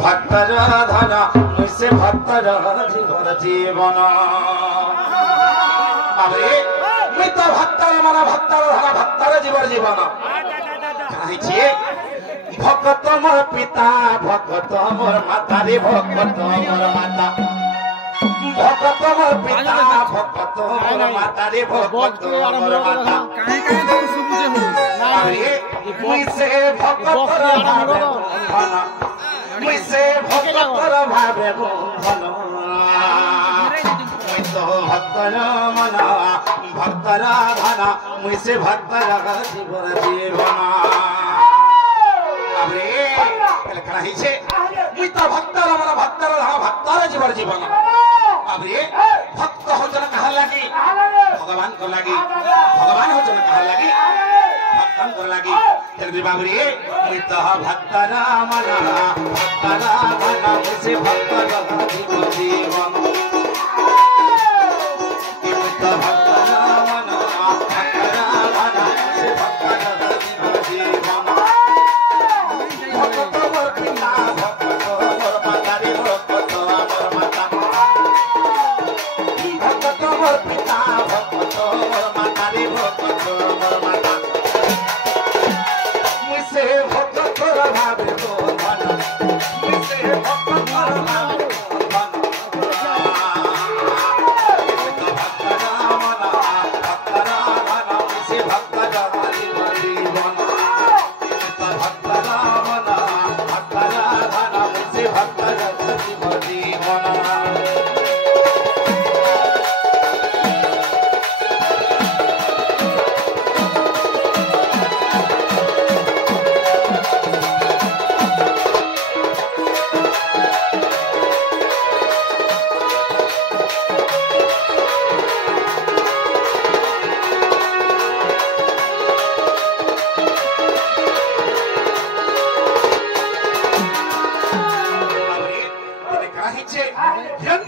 भक्तर धन मुझसे भक्तर जीवन अरे मैं तो भक्तर माना भक्तर धन भक्तर जीवन कहीं भक्त मोर पिता भक्त मोर माता रे भक्त मोर माता भक्त मोर पिता भक्त मोर माता रे भक्त मोर माता मुझसे भक्तर मुझसे भक्तर भावे धन तो भक्तर मन भक्तर धन मुझसे भक्तर जीवन कहीं से मुई तो भक्तर मन भक्तर धन भक्तर जीवन अब ये भक्त हो जन कहा लगी भगवान को लगी भगवान हो जन कहा लगी भक्तन को लगी तेरे बाबरी मुई तो भक्तर मन भक्तर धन मुझसे भक्तर जीवन मुई तो भक्तर मन भक्तर धन मुझसे भक्तर जीवन भक्त मोर पिता भक्त मोर माता रे भक्त मोर माता भक्त मोर पिता भक्त मोर माता रे भक्त मोर माता मुझसे भक्त तोर भावे धन मुझसे भक्त तोर भावे धन भक्तर मन भक्तर धन मुझसे भक्तर जीवन भक्तर मन भक्तर धन मुझसे भक्तर जीवन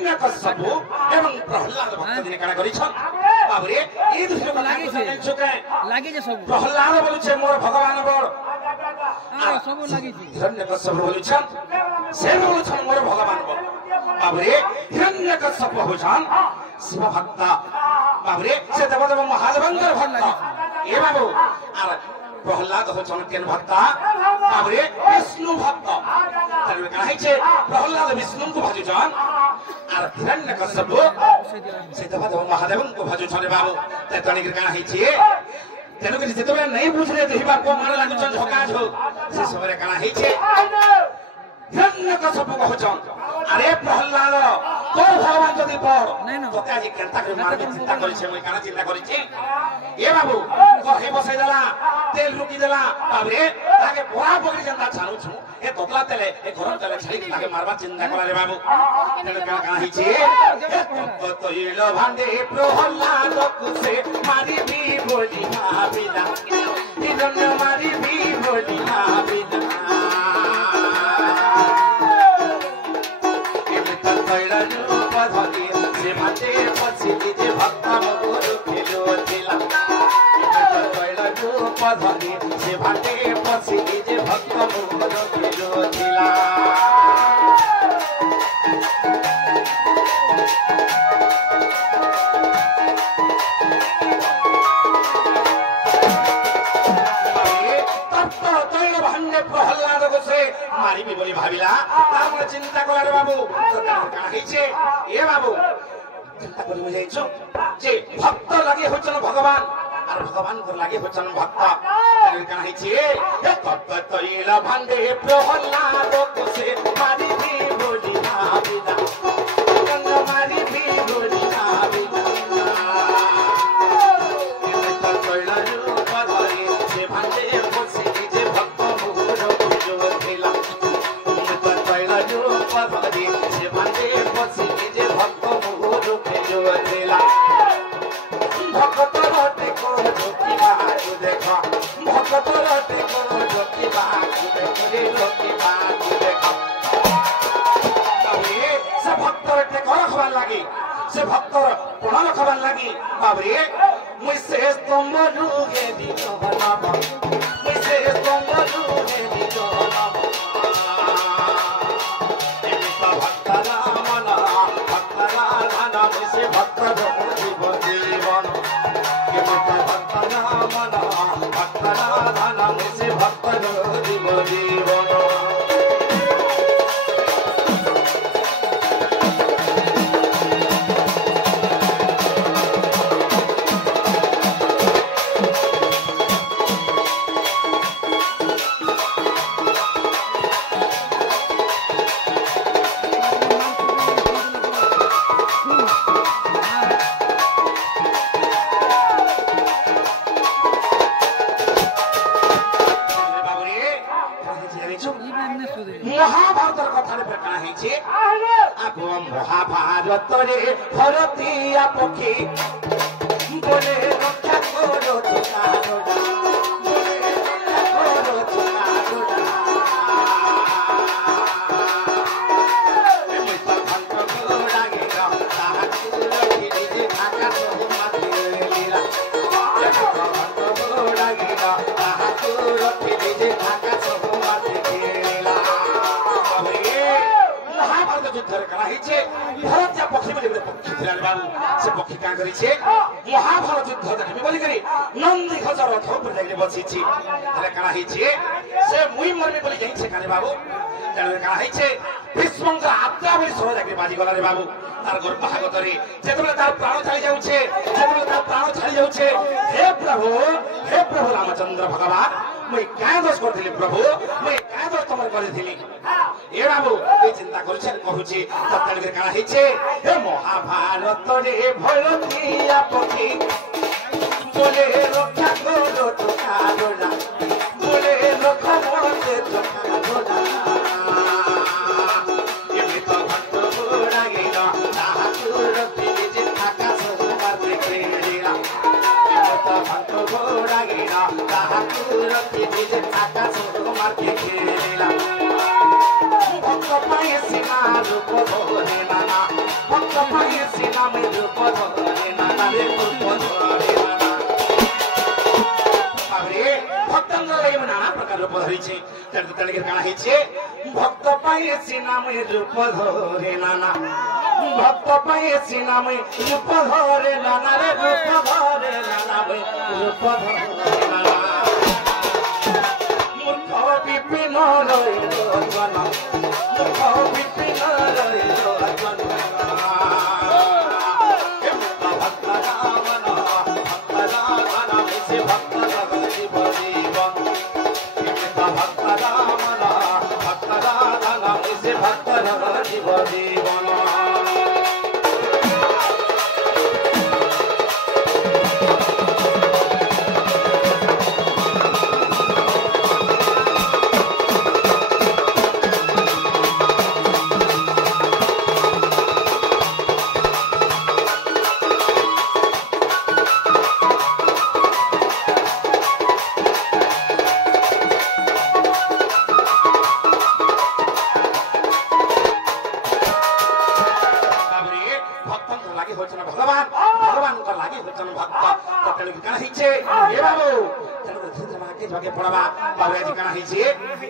एवं प्रहलाद भक्त दिने काना गरिछन बाबरे ई दुसरे लागे छ लागे जे सब प्रहलाद बोलु छे मोर भगवान बड़ आ सब लागे छी हिरण्यकश्यप बोलु छन से बोलु छन मोर भगवान बड़ बाबरे हिरण्यकश्यप हो छन शिव भक्त बाबरे से देवदेव महादेवंकर भक्त ए बाबू आ प्रहलाद हो छन केन भक्त बाबरे विष्णु भक्त तरे काहे छे प्रहलाद विष्णु को भजु छन আর হিরণ্যকশ্যপ সে দেবদেব মহাদেবଙ୍କୁ ভজুছরে বাবু তেতণিক কাଣା ହେଇଛି ତେଣୁକରି ଯେତେବେଳେ ନେଇ ବୁଝିଲେ ଦେହିବା କୋ ମାନ ଲାଗୁଛନ୍ ଝକାଝ ସେ ସମୟରେ କାଣା ହେଇଛି হিরণ্যকশ্যপ କହୁଛନ୍ আরে প্রহ্লাদ তো ভগবান যদি বড় তোকে আজ কেনতা করে মারবে চিন্তা করিছে মই কানা চিন্তা করিছি এ বাবু কহে বসাই দেলা তেল রুকি দেলা বাবরে তাকে বড়া বগরি জন্দা ছানুছু এ তোকলা তেলে এ ঘর তেলে ছাড়ি তাকে মারবা চিন্তা করা রে বাবু তেনে কানা হইছে তো ইলো ভান্ডে প্রহ্লাদ কুসে মারিবি বলি ভাবিলা দিদন মারিবি বলি ভাবিলা से भाते पछी जे भक्त मोर खेलो थिला धनी से भाते पछी जे भक्त मोर खेलो थिला प्रहलाद को से मारिबी बोली भाविला तार चिंता कलार बाबू का हिचे ए बाबू चिंता करि बुझाइछो जे भक्त लागे होचन भगवान और भगवान को लागे होचन भक्त तने का हिचे ए तत्त तैला भांडे प्रहलाद को से मारिबी बोली भाविला गंग मारिबी बोली भाविला तत्त तैला रूप धरि से भांडे पछी जे भक्त से भांडे पछी जे भक्त मोर खेलो थिला भक्त रटे को ज्योति बाजू देखा भक्त रटे को ज्योति बाजू देखो रे ज्योति बाजू देखा से भक्त रटे को रखबार लागी से भक्त पुणा रखबार लागी बाबरे मुझसे तुम रुगे दी तो बनाबा मुझसे तुम रुगे दी तो बनाबा दाना से भक्त जीव जीवन महाभारतर कथा प्रकरण है आगो महाभारत रे भरतीया पक्षी बोले रक्षा करो तुकारोडा बोले रक्षा करो तुकारोडा मैं तो भक्त घोड़ा के रखता कुरखी जे आकाश माथे लीला मैं तो भक्त घोड़ा के रखता कुरखी जे आकाश माथे लीला महाभारत युद्ध कराइछे भरतीय पक्षी बोली पक्षी थिला बाबू से पक्षी का करिछे महाभारत युद्ध देखि बोली करी नंदी खजर रथ पर जाके बसिछि तले कराइछे से मुई मरबे बोली जाइछे काने बाबू जाने कराइछे भीष्मंकर आत्मा बोली सरो जाके बाजी गला रे बाबू तार गर्भ भागतरी जेतबेले तार प्राण छाड़ी जाउछे जेतबेले तार प्राण छाड़ी जाउछे हे प्रभु रामचंद्र भगवान मैं क्या दोष करथिली प्रभु मैं क्या दोष तमर करथिली ए बाबू ए चिंता करछन कहूची तत्तल के काना हिचे हे महाभारत रे भरतीया पक्षी बोले रक्षा करो तुकारोडा बोले रक्षा मते तुकारोडा ये तो भक्त घोड़ा गेला ताहाकुर पिजे आकाश माते केला ये तो भक्त घोड़ा गेला ताहाकुर पिजे आकाश माते केला भक्त पाए सीना रूप धरे नाना भक्त पाए सीना में रूप धरे नाना रे रूप धरे नाना अरे भक्तंगले नाना प्रकार रूप धरिछे तड़के काना हिचे भक्त पाए सीना में रूप धरे नाना भक्त पाए सीना में रूप धरे नाना रे रूप धरे नाना रे रूप धरे नाना मूर्ख विपिन रे रोजना जीव जीवन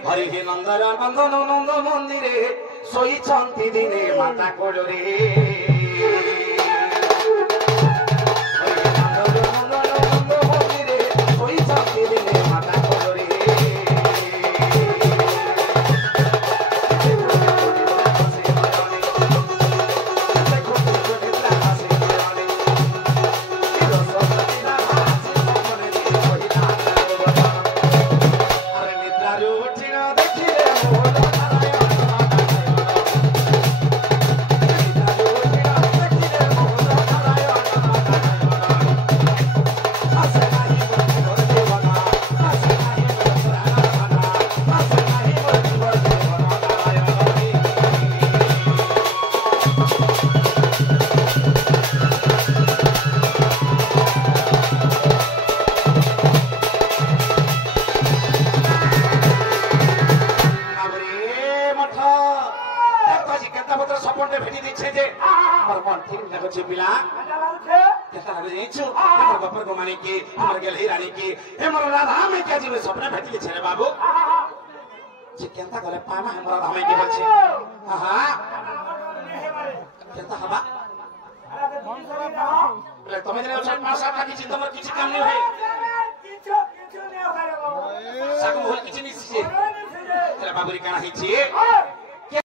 हरि हे नंदन नंदन नंद मंदिरे सोई छंती दिने माता कोडरे सपना भेटी छे बाबू जे केनता गले पामा हमरा धामे के बचे आहा केनता हबा बोले तमे जने 5-7 टा की चिंता मत किछि काम नहीं होय किछु नहीं करे ବାବୁରି କାଣା ହେଇଛି